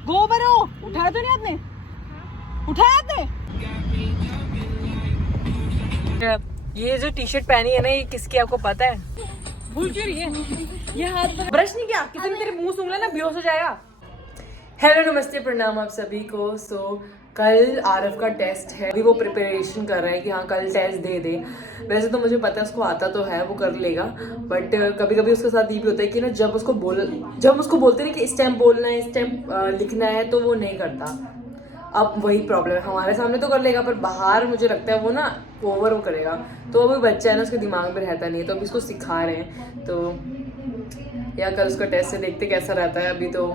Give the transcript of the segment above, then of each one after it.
गोबर हो, उठाया तो नहीं आपने? उठाया आपने? ये जो टी शर्ट पहनी है ना, ये किसकी आपको पता है? भूल क्यों रही है? ये हाथ ब्रश नहीं किया, कितने तेरे मुंह सूंघ ना बेहोश हो जाएगा। हेलो नमस्ते प्रणाम आप सभी को। कल आरव का टेस्ट है, अभी वो प्रिपरेशन कर रहा है कि हाँ कल टेस्ट दे दे। वैसे तो मुझे पता है उसको आता तो है, वो कर लेगा, बट कभी कभी उसके साथ ये भी होता है कि ना जब उसको बोलते हैं कि इस टाइम बोलना है, इस टाइम लिखना है, तो वो नहीं करता। अब वही प्रॉब्लम है, हमारे सामने तो कर लेगा पर बाहर मुझे लगता है वो ना ओवर वो करेगा। तो अभी बच्चा है ना, उसके दिमाग में रहता नहीं है, तो अभी इसको सिखा रहे हैं। तो या कल उसका टेस्ट है, देखते कैसा रहता है। अभी तो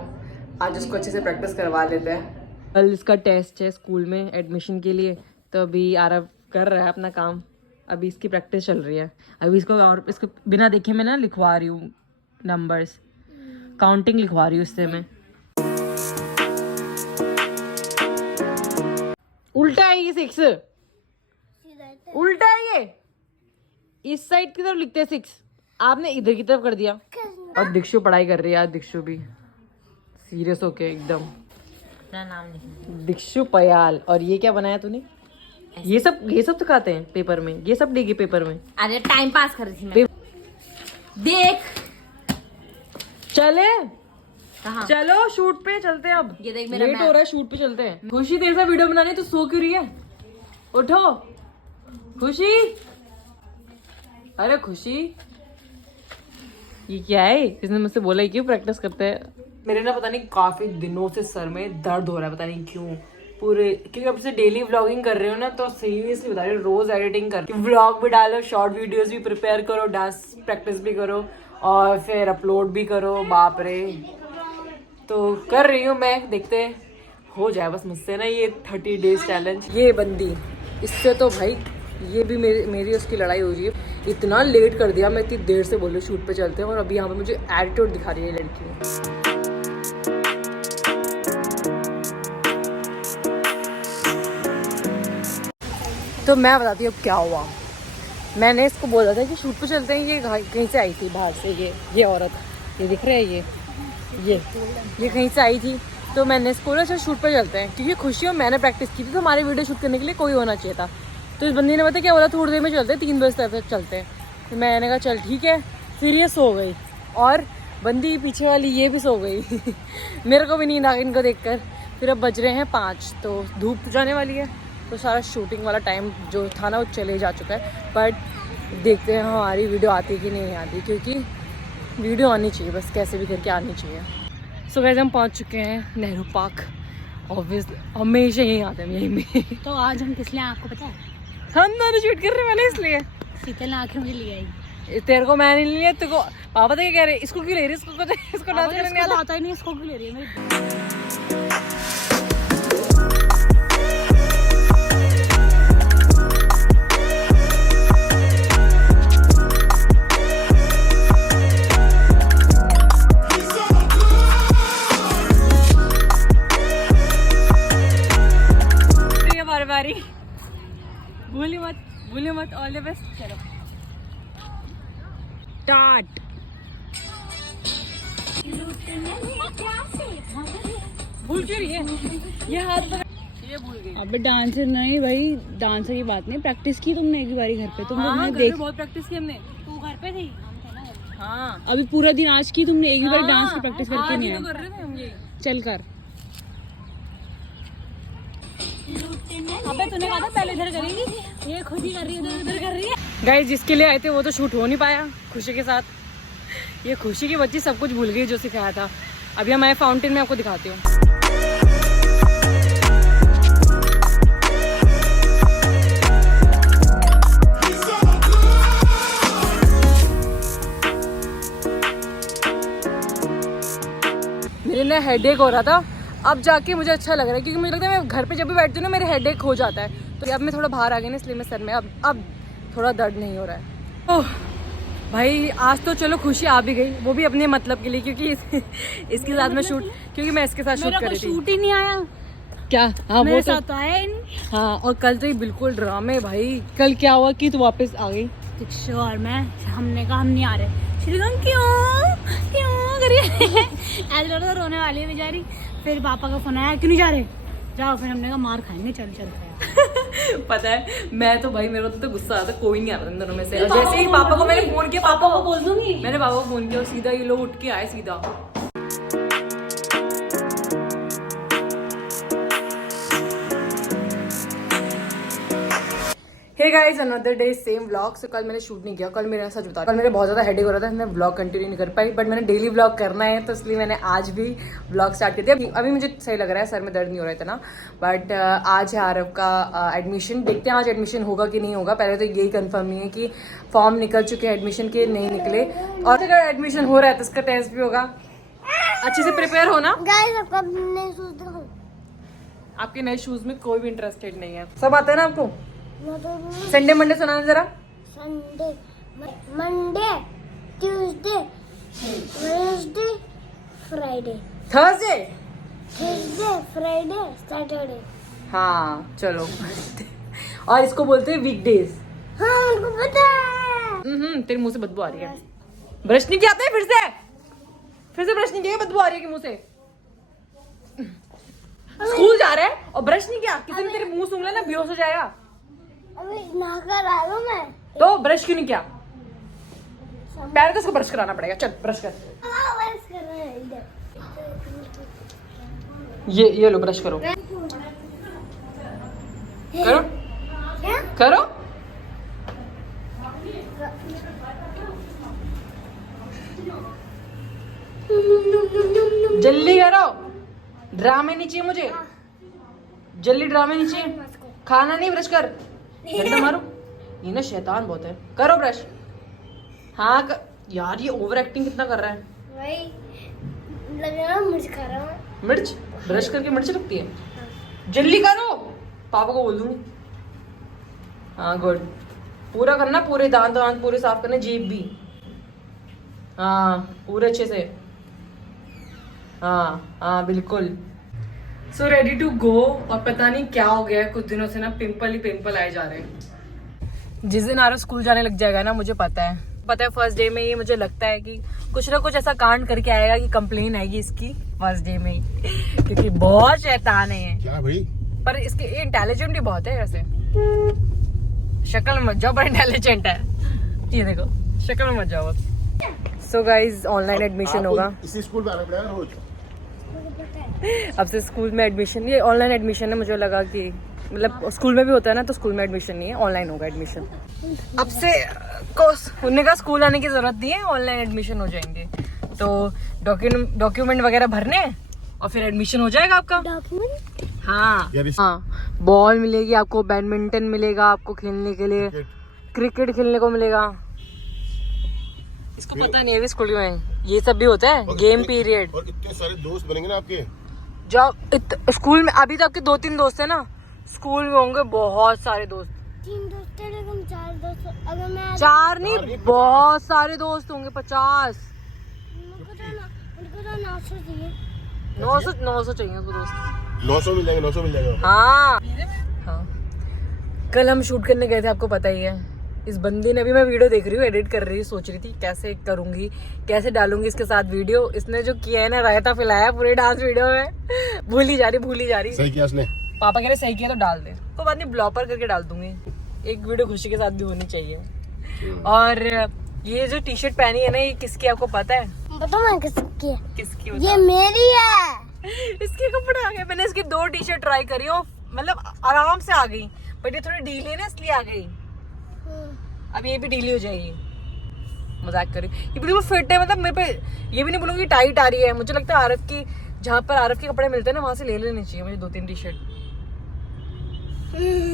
आज उसको अच्छे से प्रैक्टिस करवा लेते हैं। कल इसका टेस्ट है स्कूल में एडमिशन के लिए, तो अभी आरव कर रहा है अपना काम। अभी इसकी प्रैक्टिस चल रही है। अभी इसको बिना देखे मैं ना लिखवा रही हूँ नंबर्स, काउंटिंग लिखवा रही हूँ इससे मैं। उल्टा है ये 6, उल्टा है ये, इस साइड की तरफ लिखते हैं 6, आपने इधर की तरफ कर दिया। और दीक्षु पढ़ाई कर रही है आज, दीक्षु भी सीरियस होके एकदम। नाम नहीं, दीक्षु पयाल। और ये क्या बनाया तूने? ये सब दिखाते हैं पेपर में, ये सब देगी पेपर में। अरे टाइम पास कर रही थी मैं। देख चले कहाँ? चलो शूट पे चलते हैं अब, ये देख मेरा लेट हो रहा है, शूट पे चलते हैं। खुशी तेरे साथ वीडियो बनानी, तो सो क्यों रही है? उठो खुशी, अरे खुशी ये क्या है? इसने मुझसे बोला है क्यों प्रैक्टिस करते हैं। मेरे ना पता नहीं काफी दिनों से सर में दर्द हो रहा है, पता नहीं क्यों पूरे, क्योंकि अब से डेली व्लॉगिंग कर रहे हो ना, तो सीरियसली बता रही हूँ, रोज एडिटिंग कर, व्लॉग भी डालो, शॉर्ट वीडियोस भी प्रिपेयर करो, डांस प्रैक्टिस भी करो और फिर अपलोड भी करो। बाप रे, तो कर रही हूँ मैं, देखते हो जाए बस मुझसे ना ये 30 डेज चैलेंज। ये बंदी, इससे तो भाई ये भी मेरी उसकी लड़ाई हो रही है। इतना लेट कर दिया, मैं इतनी देर से बोल रही हूँ शूट पे चलते हैं, और अभी यहाँ पे मुझे एटीट्यूड दिखा रही है लड़की। तो मैं बताती हूँ अब क्या हुआ। मैंने इसको बोला था कि शूट पे चलते हैं, ये कहीं से आई थी बाहर से, ये औरत, ये दिख रहा है, ये कहीं से आई थी। तो मैंने इसको बोला अच्छा शूट पे चलते हैं, क्योंकि खुशी और मैंने प्रैक्टिस की थी, तो हमारे वीडियो शूट करने के लिए कोई होना चाहिए था। तो इस बंदी ने बताया क्या बोला, थोड़ी देर में चलते हैं, 3 बजे तक चलते हैं। तो मैंने कहा चल ठीक है, फिर ये सो गई और बंदी पीछे वाली ये भी सो गई। मेरे को भी नींद आ गई इनको देखकर। फिर अब बज रहे हैं 5, तो धूप जाने वाली है, तो सारा शूटिंग वाला टाइम जो था ना वो चले जा चुका है। बट देखते हैं हमारी वीडियो आती कि नहीं आती, क्योंकि वीडियो आनी चाहिए, बस कैसे भी करके आनी चाहिए। सो गाइस हम पहुंच चुके हैं नेहरू पार्क। ऑब्वियस हमेशा यहीं आते हैं, यहीं में। तो आज हम किस लिए आपको पता है? हम दोनों शूट कर रहे हैं, मैंने इसलिए। शीतल ने आखिर मुझे ले आई। तेरे को मैंने नहीं लिया, तेरे को पापा तो क्या कह रहे हैं, इसको क्यों ले रही है, इसको डांस करने नहीं आता। आता ही नहीं, इसको क्यों ले रही है मेरी? बारी भूली मत ऑल द बेस्ट। चलो स्टार्ट। भूल क्यों रही है? ये हाथ ये भूल गई। अबे डांसर नहीं भाई, डांसर की बात नहीं, प्रैक्टिस की तुमने एक बारी घर पे? तुम हाँ, देख बहुत प्रैक्टिस की हमने। तू घर पे थी? हाँ अभी पूरा दिन आज की तुमने एक भी बार डांस की प्रैक्टिस करके नहीं कर रहे थे हम ये। चल कर। अबे तूने कहा था पहले इधर करेंगी, ये खुद ही कर रही है, इधर कर रही है। गाइस जिसके लिए आए थे वो तो शूट हो नहीं पाया खुशी के साथ। ये खुशी की बच्ची सब कुछ भूल गई जो सिखाया था। अभी हम आए फाउंटेन में, आपको दिखाती हूँ। मेरे ना हेडेक हो रहा था, अब जाके मुझे अच्छा लग रहा है, क्योंकि मुझे लगता है मैं घर पे जब भी बैठती हूँ ना मेरे हेडेक हो जाता है। तो अब मैं थोड़ा बाहर आ गई ना, इसलिए मैं सर में अब थोड़ा दर्द नहीं हो रहा है। ओह भाई आज तो चलो खुशी आ भी गई, वो भी अपने मतलब के लिए, क्योंकि इसके साथ मैं शूट, क्योंकि मैं इसके साथ शूट कर रही थी। शूट ही नहीं आया क्या? हाँ मेरे वो साथ तो आया ही नहीं। हाँ, और कल तो ये बिल्कुल ड्रामे भाई। कल क्या हुआ कि तू वापस आ गई? दीक्षु और मैं, हमने कहा हम नहीं आ रहे। श्रीकांत क्यों करिए ऐसे लगा रोने वाली है बेचारी। फिर पापा का फोन आया, क्यों नहीं जा रहे, जाओ। फिर हमने कहा मार खाएंगे, चल चल पता है मैं तो भाई, मेरे को तो गुस्सा आता, कोई नहीं आता इन दोनों में से। जैसे ही पापा को मैंने फोन किया, पापा को बोल दूंगी, मैंने पापा को फोन किया और सीधा ये लोग उठ के आए सीधा। Hey guys, another day same vlog. So कल मैंने शूट नहीं किया, कल मेरा सच बता, कल मेरे बहुत ज़्यादा हेडेक हो रहा था, मैं व्लॉग कंटिन्यू नहीं कर पाई, बट मैंने डेली व्लॉग करना है तो इसलिए मैंने आज भी व्लॉग स्टार्ट कर दिया। अभी मुझे सही लग रहा है, सर में दर्द नहीं हो रहा है इतना। बट आज है आरव का एडमिशन, देखते हैं आज एडमिशन होगा कि नहीं होगा। पहले तो यही कंफर्म नहीं है कि फॉर्म निकल चुके हैं एडमिशन के, नहीं निकले, और अगर एडमिशन हो रहा है तो उसका टेस्ट भी होगा। अच्छे से प्रिपेयर हो ना। आपके नए शूज में कोई भी इंटरेस्टेड नहीं है, सब आता है ना आपको। संडे मंडे सुनाना जरा। Sunday, Monday, Tuesday, Wednesday, Friday, Thursday, Friday, Saturday. हाँ चलो। और इसको बोलते हैं वीकडेज। हाँ उनको पता है। तेरे मुंह से बदबू आ रही है। ब्रश नहीं किया आपने फिर से ब्रश नहीं किया, बदबू आ रही है कि मुंह से। स्कूल जा रहा है और ब्रश नहीं किया, किसी ने तेरे मुंह सूंघ लेना, बेहोश हो जाएगा। अभी नहाकर आया हूँ मैं। तो ब्रश क्यों नहीं किया? पैर को उसको ब्रश कराना पड़ेगा, चल ब्रश कर। बस कर रहे हैं इधर। ये लो ब्रश करो, करो क्या? करो। जल्दी करो, ड्रामे नहीं चाहिए मुझे, जल्दी ड्रामे नहीं चाहिए। खाना नहीं, ब्रश कर। डंडा मारो, ये ना शैतान बहुत है। करो ब्रश। हाँ यार ये ओवर एक्टिंग कितना कर रहा है। वही लग रहा है मिर्च खा रहा हूँ। मिर्च ब्रश करके मिर्च लगती है। जल्दी करो, पापा को बोल दूंगी। हाँ गुड, पूरा करना, पूरे दांत वांत पूरे साफ करने, जीभ भी। हाँ पूरे अच्छे से। हाँ बिल्कुल। So ready to go. और पता नहीं क्या हो गया है, कुछ दिनों से ना पिंपल ही पिंपल आए जा रहे हैं। जिस दिन आरव स्कूल जाने लग जाएगा ना, मुझे पता है फर्स्ट डे में ही मुझे लगता है कि कुछ ना कुछ ऐसा कांड करके आएगा कि कंप्लेन आएगी इसकी फर्स्ट डे में ही, क्योंकि बहुत शैतान है क्या भाई। पर इसके इंटेलिजेंट भी बहुत है वैसे। शक्ल में मत जाओ, पर इंटेलिजेंट है ये देखो, शक्ल में मत जाओ बस। सो गाइज ऑनलाइन एडमिशन होगा, इसी स्कूल में आना पड़ेगा रोज। अब से स्कूल में एडमिशन, ये ऑनलाइन एडमिशन है। मुझे लगा कि मतलब स्कूल में भी होता है ना, तो स्कूल में एडमिशन नहीं है, ऑनलाइन होगा एडमिशन। अब से उन्होंने कहा स्कूल आने की जरूरत नहीं है, ऑनलाइन एडमिशन हो जाएंगे। तो डॉक्यूमेंट वगैरह भरने और फिर एडमिशन हो जाएगा आपका। डॉक्यूमेंट? हाँ बॉल मिलेगी आपको, बैडमिंटन मिलेगा आपको खेलने के लिए, क्रिकेट खेलने को मिलेगा। इसको पता नहीं है अभी स्कूल में ये सब भी होता है, गेम पीरियड। और इतने सारे दोस्त बनेंगे ना आपके जब स्कूल में। अभी तो आपके 2-3 दोस्त है ना, स्कूल में होंगे बहुत सारे दोस्त। 3 दोस्त है लेकिन 4 दोस्त। अगर मैं 4 नहीं, बहुत सारे दोस्त होंगे, 50। उनको तो 900 चाहिए। 900 चाहिए उसको दोस्त। 900 मिल जाएंगे, 900 मिल जाएगा। हाँ कल हम शूट करने गए थे, आपको पता ही है। इस बंदी ने, अभी मैं वीडियो देख रही हूँ, एडिट कर रही हूँ, सोच रही थी कैसे करूंगी, कैसे डालूंगी इसके साथ वीडियो। इसने जो किया है ना, रायता फैलाया पूरे डांस वीडियो में। भूल ही जा रही। सही किया उसने। पापा कह रहे सही किया तो डाल दे, कोई बात नहीं, ब्लॉपर करके डाल दूंगी। एक वीडियो खुशी के साथ भी होनी चाहिए। और ये जो टी शर्ट पहनी है ना, ये किसकी आपको पता है? बताओ मैं किसकी है? किसकी? ये मेरी है। इसके कपड़े आ गए। मैंने इसकी 2 टी शर्ट ट्राई करी और मतलब आराम से आ गई, बट ये थोड़ी ढीली है ना, इसलिए आ गई। अब ये भी ढीली हो जाएगी। मजाक करी, ये बिल्कुल फिट है। मतलब मेरे पे ये भी नहीं बोलूंगी टाइट आ रही है। मुझे लगता है आरव की, जहाँ पर आरव के कपड़े मिलते हैं ना, वहां से ले लेने चाहिए मुझे 2-3 टी शर्ट।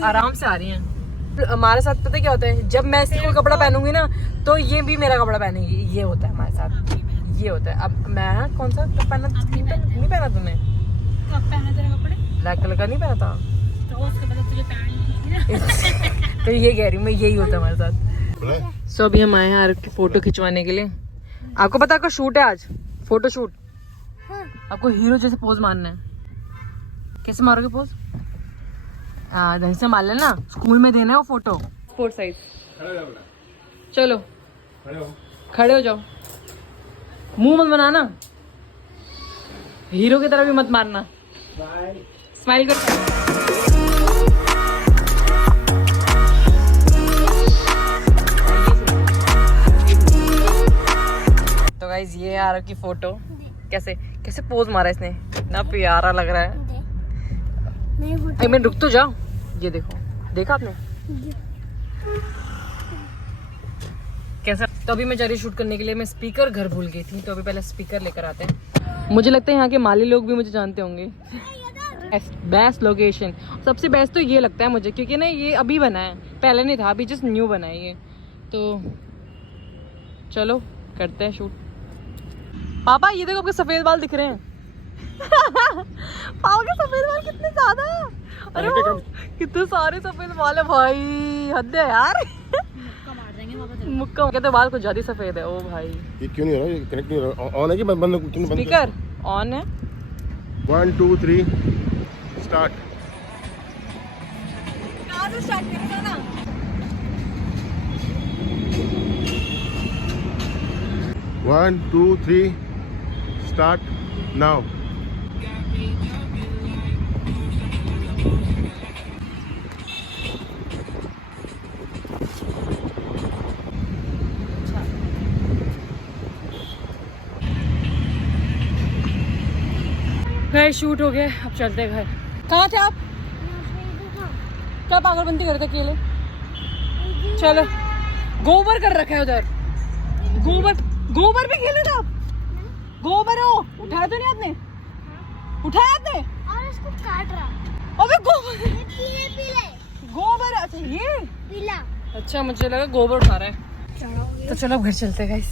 आराम से आ रही हैं। हमारे साथ पता क्या होता है, जब मैं इससे कोई कपड़ा पहनूंगी ना, तो ये भी मेरा कपड़ा पहनेगी। ये होता है हमारे साथ, ये होता है। अब मैं कौन सा पहना, नहीं पहना तुमने? कब पहना तेरे कपड़े? ब्लैक कलर का नहीं पहना था। तो उसके बाद तुझे पैंट तो ये कह रही हूँ मैं, यही होता है हमारे साथ। सो अभी हम आए हैं आरव की फोटो खिंचवाने के लिए। आपको पता है आपका शूट है आज, फोटो शूट। आपको हीरो जैसे पोज मारना है। कैसे मारोगे पोज? ढंग से मार लेना, स्कूल में देना है वो फोटो, स्पोर्ट साइज। चलो खड़े हो जाओ, मुंह मत बनाना। हीरो की तरह भी मत मारना। स्माइल कर। तो गाइस ये आरव की फोटो, कैसे कैसे पोज मारा इसने, इतना प्यारा लग रहा है। एक मिनट रुक तो जाओ, ये देखो, देखा आपने कैसा। तो अभी मैं जा रही शूट करने के लिए, मैं स्पीकर घर भूल गई थी, तो अभी पहले स्पीकर लेकर आते हैं। मुझे लगता है यहाँ के माली लोग भी मुझे जानते होंगे। बेस्ट लोकेशन, सबसे बेस्ट तो ये लगता है मुझे, क्योंकि ना ये अभी बना है, पहले नहीं था, अभी जस्ट न्यू बना है ये। तो चलो करते हैं शूट। पापा ये देखो आपके सफेद बाल दिख रहे हैं। पापा के सफेद बाल कितने ज्यादा है। अरे कितने सारे सफेद बाल है भाई, हद है यार। मुक्का कहते बाल कुछ ज्यादा सफेद है। ओ भाई ये क्यों नहीं हो रहा, ये कनेक्ट नहीं हो रहा, ऑन है कि बंद? स्पीकर ऑन है। 1 2 3 स्टार्ट। कहाँ से स्टार्ट करेगा ना? 1 2 3 स्टार्ट नाउ। घर शूट हो गया, अब चलते हैं घर। कहाँ थे आप? क्या पागलबंदी करते अकेले? चलो, गोबर कर रखा है उधर। गोबर भी खेले थे आप? गोबर हो, उठाया तो नहीं आपने? उठाया आपने? और इसको काट रहा। अबे गोबर, पीले गोबर। अच्छा ये पीला। अच्छा, मुझे लगा गोबर उठा रहा है। तो चलो अब घर चलते हैं गाइस।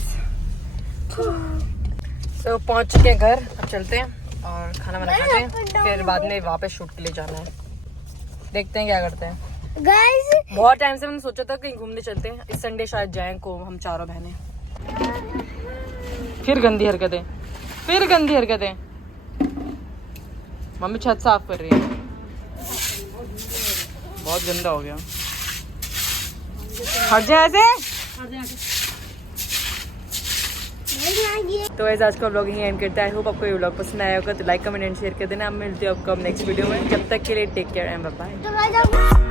तो पहुंच चुके हैं घर, अब चलते हैं और खाना बना खाते हैं, फिर बाद में वापस शूट के लिए जाना है। देखते हैं क्या करते हैं। गाइस बहुत टाइम से मैंने सोचा था कहीं घूमने चलते हैं, इस संडे शायद जाएं को हम चारों बहनें। फिर गंदी हरकतें। मम्मी छत साफ कर रही है, बहुत गंदा हो गया। हट जाए ऐसे। तो वैसे आज का व्लॉग यहीं एंड करता है। आई होप आपको ये व्लॉग पसंद आया होगा, तो लाइक कमेंट एंड शेयर कर देना। हम मिलते हैं आपको अब नेक्स्ट वीडियो में, जब तक के लिए take care and bye bye. तो